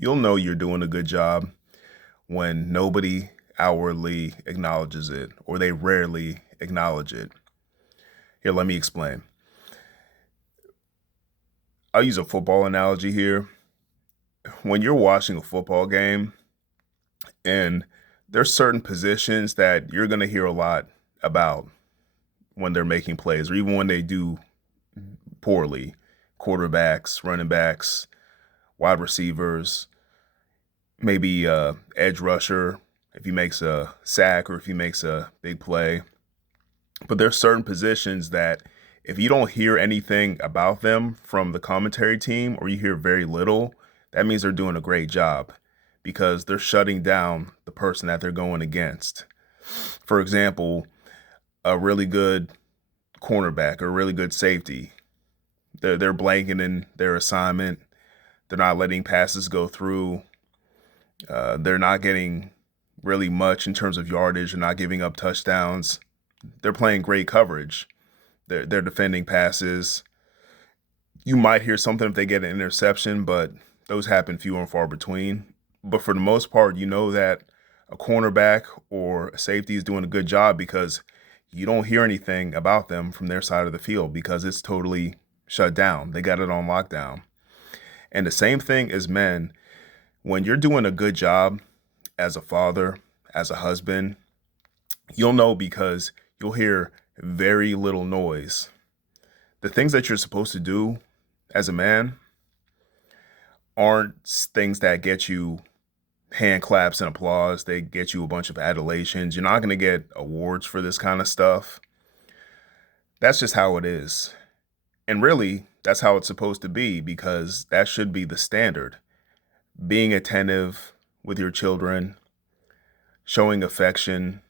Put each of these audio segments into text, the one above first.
You'll know you're doing a good job when nobody outwardly acknowledges it or they rarely acknowledge it. Here, let me explain. I'll use a football analogy here. When you're watching a football game and there's certain positions that you're going to hear a lot about when they're making plays or even when they do poorly, quarterbacks, running backs, wide receivers, maybe edge rusher if he makes a sack or if he makes a big play. But there's certain positions that if you don't hear anything about them from the commentary team or you hear very little, that means they're doing a great job because they're shutting down the person that they're going against. For example, a really good cornerback or a really good safety, they're blanketing their assignment. They're not letting passes go through. They're not getting really much in terms of yardage. They're not giving up touchdowns. They're playing great coverage. They're defending passes. You might hear something if they get an interception, but those happen few and far between. But for the most part, you know that a cornerback or a safety is doing a good job because you don't hear anything about them from their side of the field because it's totally shut down. They got it on lockdown. And the same thing as men, when you're doing a good job as a father, as a husband, you'll know because you'll hear very little noise. The things that you're supposed to do as a man aren't things that get you hand claps and applause. They get you a bunch of adulations. You're not going to get awards for this kind of stuff. That's just how it is. And really, that's how it's supposed to be because that should be the standard. Being attentive with your children, showing affection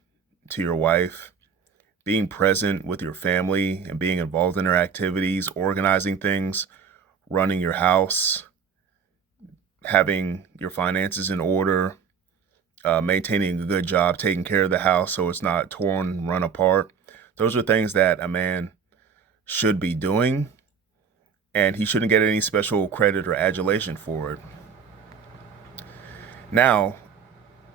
to your wife, being present with your family and being involved in their activities, organizing things, running your house, having your finances in order, maintaining a good job, taking care of the house so it's not torn, run apart. Those are things that a man should be doing, and he shouldn't get any special credit or adulation for it. Now,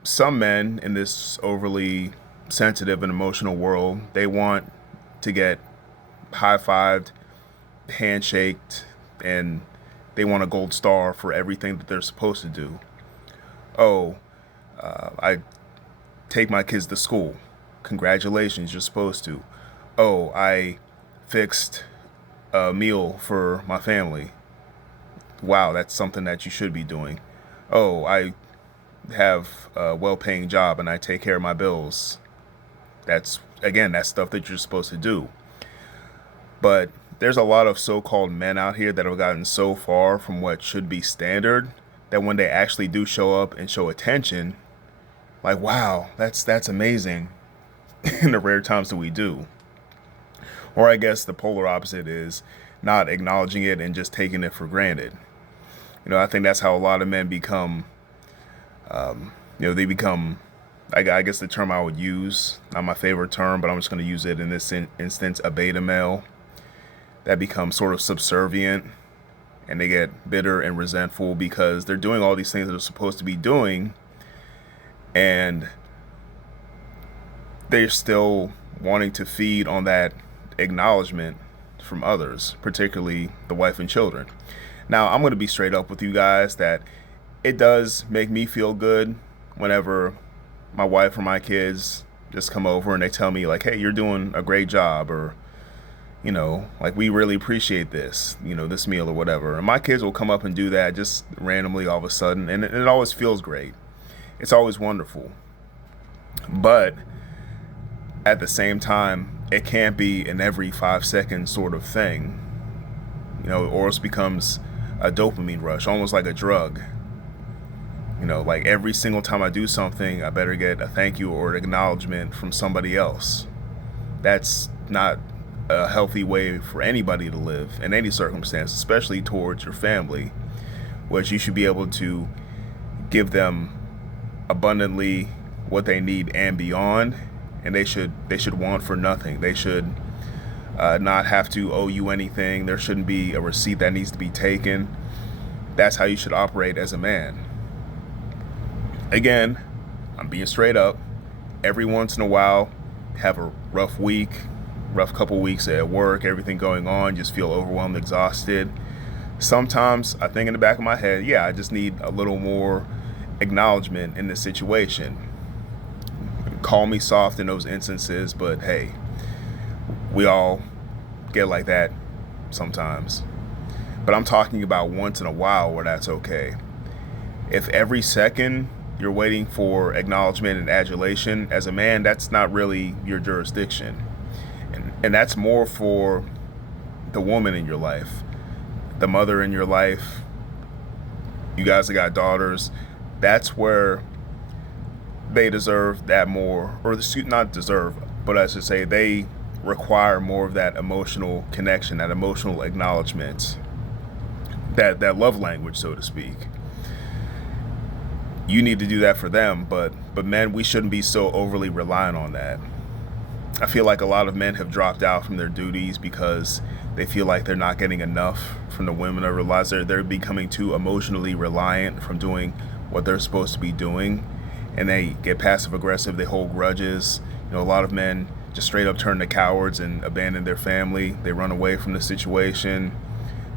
some men in this overly sensitive and emotional world, they want to get high-fived, handshaked, and they want a gold star for everything that they're supposed to do. Oh, I take my kids to school. Congratulations, you're supposed to. Oh, I fixed a meal for my family. Wow, that's something that you should be doing. Oh, I have a well-paying job and I take care of my bills. That's stuff that you're supposed to do. But there's a lot of so-called men out here that have gotten so far from what should be standard that when they actually do show up and show attention, like, wow, that's amazing in the rare times that we do. Or I guess the polar opposite is not acknowledging it and just taking it for granted. I think that's how a lot of men become, they become, I guess the term I would use, not my favorite term, but I'm just going to use it in this instance, a beta male that becomes sort of subservient and they get bitter and resentful because they're doing all these things that they're supposed to be doing and they're still wanting to feed on that acknowledgement from others, particularly the wife and children. Now, I'm going to be straight up with you guys that it does make me feel good whenever my wife or my kids just come over and they tell me like, hey, you're doing a great job, or, like, we really appreciate this, this meal or whatever. And my kids will come up and do that just randomly all of a sudden. And it always feels great. It's always wonderful. But at the same time, it can't be an every 5 second sort of thing, or else becomes a dopamine rush, almost like a drug. Like every single time I do something, I better get a thank you or an acknowledgement from somebody else. That's not a healthy way for anybody to live in any circumstance, especially towards your family, which you should be able to give them abundantly what they need and beyond, and they should want for nothing. They should not have to owe you anything. There shouldn't be a receipt that needs to be taken. That's how you should operate as a man. Again, I'm being straight up. Every once in a while, have a rough week, rough couple weeks at work, everything going on, just feel overwhelmed, exhausted. Sometimes I think in the back of my head, yeah, I just need a little more acknowledgement in this situation. Call me soft in those instances, but hey, we all get like that sometimes. But I'm talking about once in a while where that's okay. If every second you're waiting for acknowledgement and adulation, as a man, that's not really your jurisdiction. And that's more for the woman in your life, the mother in your life. You guys that got daughters, that's where they deserve that more, or not deserve, but I should say they require more of that emotional connection, that emotional acknowledgement, that love language, so to speak. You need to do that for them, but men, we shouldn't be so overly reliant on that. I feel like a lot of men have dropped out from their duties because they feel like they're not getting enough from the women. I realize they're becoming too emotionally reliant from doing what they're supposed to be doing, and they get passive aggressive. They hold grudges. A lot of men just straight up turn to cowards and abandon their family. They run away from the situation.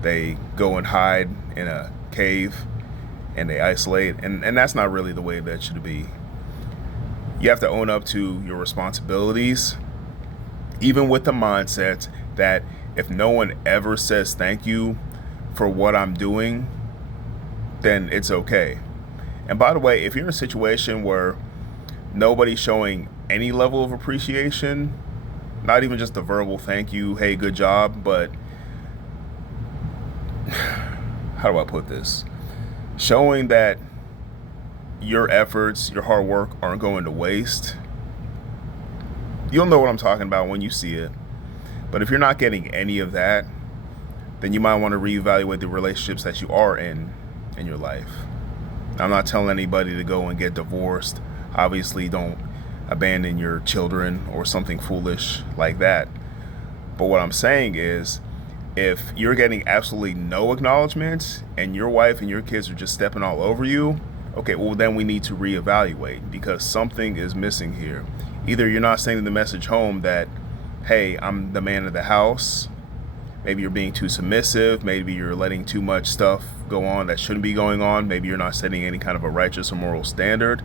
They go and hide in a cave and they isolate, and that's not really the way that should be. You have to own up to your responsibilities, even with the mindset that if no one ever says thank you for what I'm doing, then it's okay. And by the way, if you're in a situation where nobody's showing any level of appreciation, not even just a verbal thank you, hey, good job, but how do I put this? Showing that your efforts, your hard work aren't going to waste. You'll know what I'm talking about when you see it. But if you're not getting any of that, then you might want to reevaluate the relationships that you are in your life. I'm not telling anybody to go and get divorced. Obviously, don't abandon your children or something foolish like that. But what I'm saying is, if you're getting absolutely no acknowledgement and your wife and your kids are just stepping all over you, okay, well then we need to reevaluate because something is missing here. Either you're not sending the message home that, hey, I'm the man of the house. Maybe you're being too submissive. Maybe you're letting too much stuff go on that shouldn't be going on. Maybe you're not setting any kind of a righteous or moral standard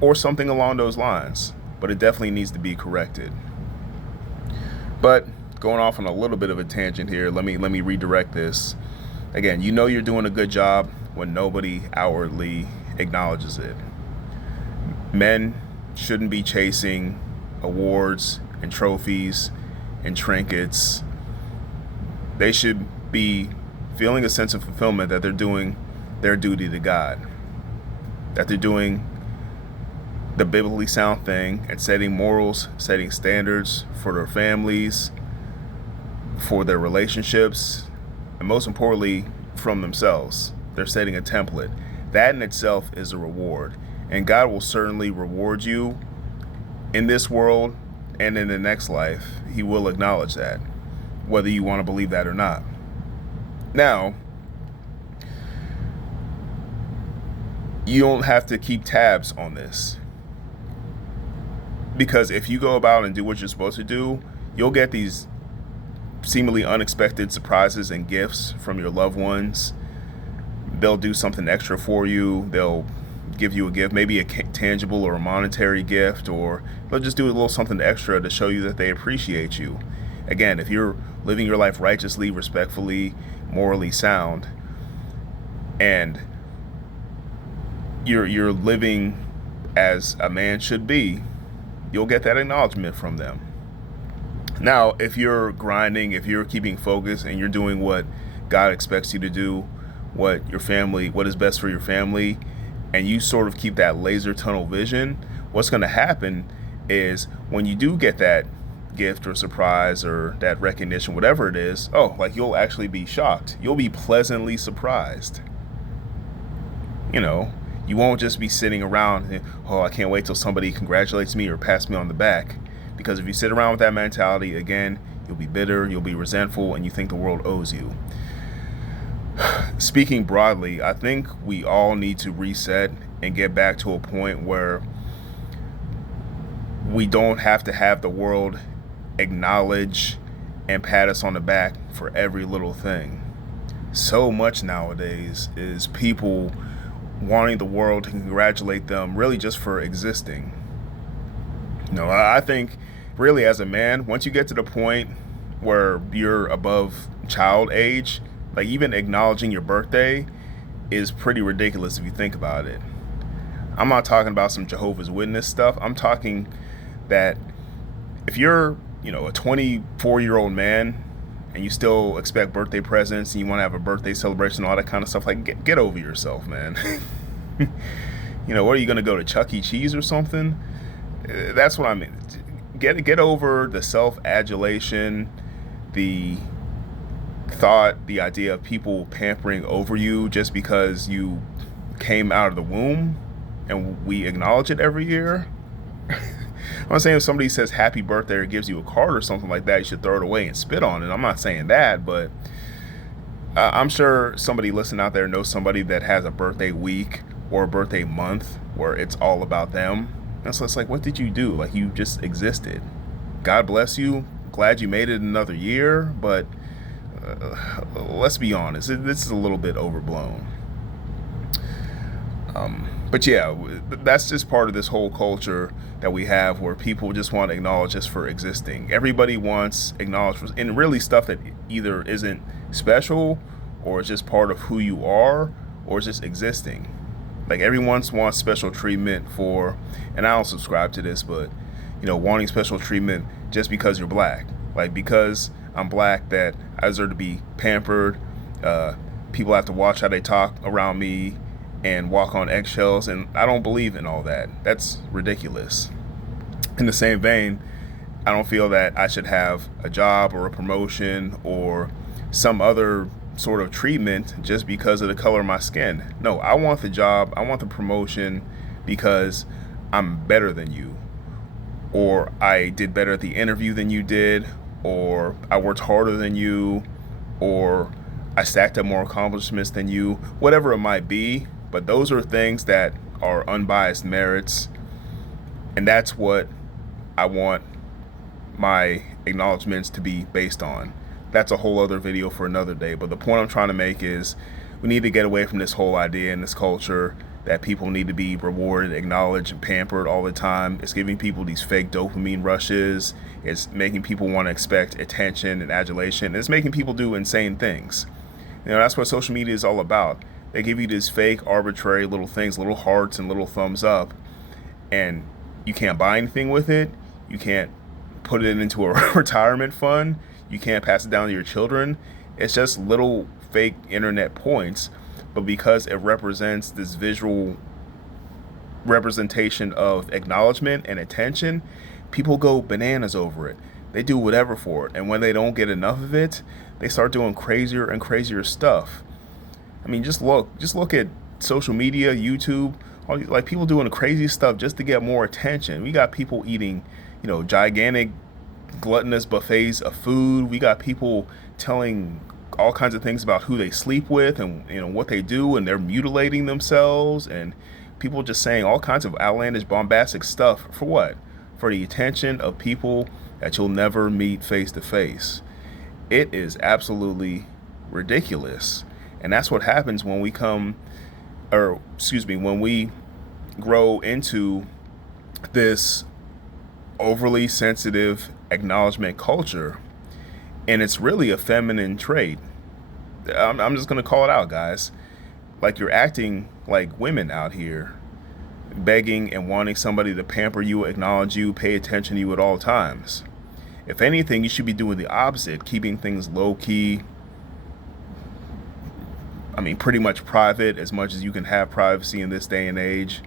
or something along those lines. But it definitely needs to be corrected. But going off on a little bit of a tangent here, let me redirect this. Again, you're doing a good job when nobody outwardly acknowledges it. Men shouldn't be chasing awards and trophies and trinkets. They should be feeling a sense of fulfillment that they're doing their duty to God, that they're doing the biblically sound thing and setting morals, setting standards for their families, for their relationships, and most importantly, from themselves. They're setting a template. That in itself is a reward. And God will certainly reward you in this world and in the next life. He will acknowledge that, whether you want to believe that or not. Now, you don't have to keep tabs on this. Because if you go about and do what you're supposed to do, you'll get these seemingly unexpected surprises and gifts from your loved ones. They'll do something extra for you. They'll give you a gift, maybe a tangible or a monetary gift, or they'll just do a little something extra to show you that they appreciate you. Again, if you're living your life righteously, respectfully, morally sound, and you're living as a man should be, you'll get that acknowledgement from them. Now, if you're grinding, if you're keeping focus and you're doing what God expects you to do, what is best for your family, and you sort of keep that laser tunnel vision, what's going to happen is when you do get that gift or surprise or that recognition, whatever it is, you'll actually be shocked. You'll be pleasantly surprised. You won't just be sitting around and, I can't wait till somebody congratulates me or pats me on the back. Because if you sit around with that mentality, again, you'll be bitter, you'll be resentful, and you think the world owes you. Speaking broadly, I think we all need to reset and get back to a point where we don't have to have the world acknowledge and pat us on the back for every little thing. So much nowadays is people wanting the world to congratulate them really just for existing. I think really as a man, once you get to the point where you're above child age, like even acknowledging your birthday is pretty ridiculous if you think about it. I'm not talking about some Jehovah's Witness stuff. I'm talking that if you're, a 24-year-old man and you still expect birthday presents and you want to have a birthday celebration, all that kind of stuff, like get over yourself, man. What are you going to go to Chuck E. Cheese or something? That's what I mean. Get over the self-adulation, the thought, the idea of people pampering over you just because you came out of the womb and we acknowledge it every year. I'm saying if somebody says happy birthday or gives you a card or something like that, you should throw it away and spit on it. I'm not saying that, but I'm sure somebody listening out there knows somebody that has a birthday week or a birthday month where it's all about them. And so it's like, what did you do? Like, you just existed. God bless you. Glad you made it another year, but let's be honest, this is a little bit overblown. But yeah, that's just part of this whole culture that we have where people just want to acknowledge us for existing. Everybody wants acknowledged, and really stuff that either isn't special or is just part of who you are or is just existing. Like everyone wants special treatment for, and I don't subscribe to this, but wanting special treatment just because you're black. Like because I'm black that I deserve to be pampered. People have to watch how they talk around me and walk on eggshells, and I don't believe in all that. That's ridiculous. In the same vein, I don't feel that I should have a job or a promotion or some other sort of treatment just because of the color of my skin. No, I want the job, I want the promotion because I'm better than you, or I did better at the interview than you did, or I worked harder than you, or I stacked up more accomplishments than you, whatever it might be. But those are things that are unbiased merits, and that's what I want my acknowledgments to be based on. That's a whole other video for another day. But the point I'm trying to make is we need to get away from this whole idea in this culture that people need to be rewarded, acknowledged, and pampered all the time. It's giving people these fake dopamine rushes. It's making people want to expect attention and adulation. It's making people do insane things. That's what social media is all about. They give you these fake, arbitrary little things, little hearts and little thumbs up, and you can't buy anything with it. You can't put it into a retirement fund. You can't pass it down to your children. It's just little fake internet points, but because it represents this visual representation of acknowledgement and attention, people go bananas over it. They do whatever for it, and when they don't get enough of it, they start doing crazier and crazier stuff. I mean, just look at social media, YouTube, like people doing crazy stuff just to get more attention. We got people eating, gigantic gluttonous buffets of food. We got people telling all kinds of things about who they sleep with and what they do, and they're mutilating themselves, and people just saying all kinds of outlandish, bombastic stuff for what? For the attention of people that you'll never meet face to face. It is absolutely ridiculous. And that's what happens when we when we grow into this overly sensitive acknowledgement culture. And it's really a feminine trait. I'm just going to call it out, guys. Like, you're acting like women out here, begging and wanting somebody to pamper you, acknowledge you, pay attention to you at all times. If anything, you should be doing the opposite, keeping things low key. I mean, pretty much private, as much as you can have privacy in this day and age.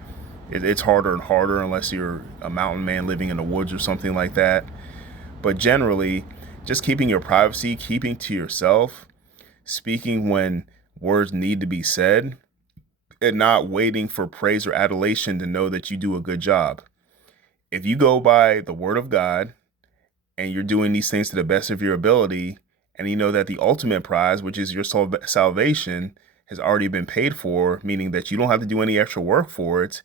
It's harder and harder unless you're a mountain man living in the woods or something like that. But generally, just keeping your privacy, keeping to yourself, speaking when words need to be said, and not waiting for praise or adulation to know that you do a good job. If you go by the word of God and you're doing these things to the best of your ability, and you know that the ultimate prize, which is your salvation, has already been paid for, meaning that you don't have to do any extra work for it.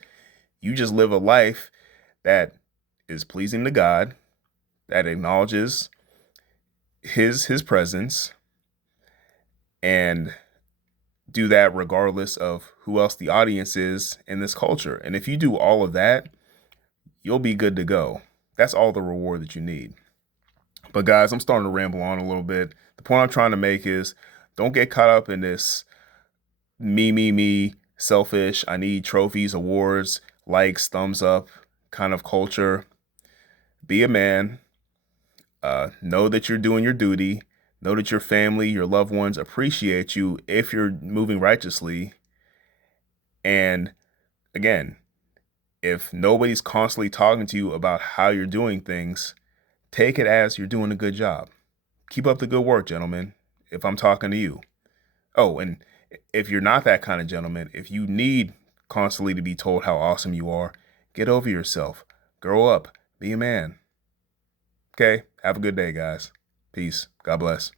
You just live a life that is pleasing to God, that acknowledges his presence, and do that regardless of who else the audience is in this culture. And if you do all of that, you'll be good to go. That's all the reward that you need. But guys, I'm starting to ramble on a little bit. The point I'm trying to make is don't get caught up in this me, selfish, I need trophies, awards, likes, thumbs up kind of culture. Be a man. Know that you're doing your duty. Know that your family, your loved ones appreciate you if you're moving righteously. And again, if nobody's constantly talking to you about how you're doing things, take it as you're doing a good job. Keep up the good work, gentlemen, if I'm talking to you. Oh, and if you're not that kind of gentleman, if you need constantly to be told how awesome you are, get over yourself. Grow up. Be a man. Okay? Have a good day, guys. Peace. God bless.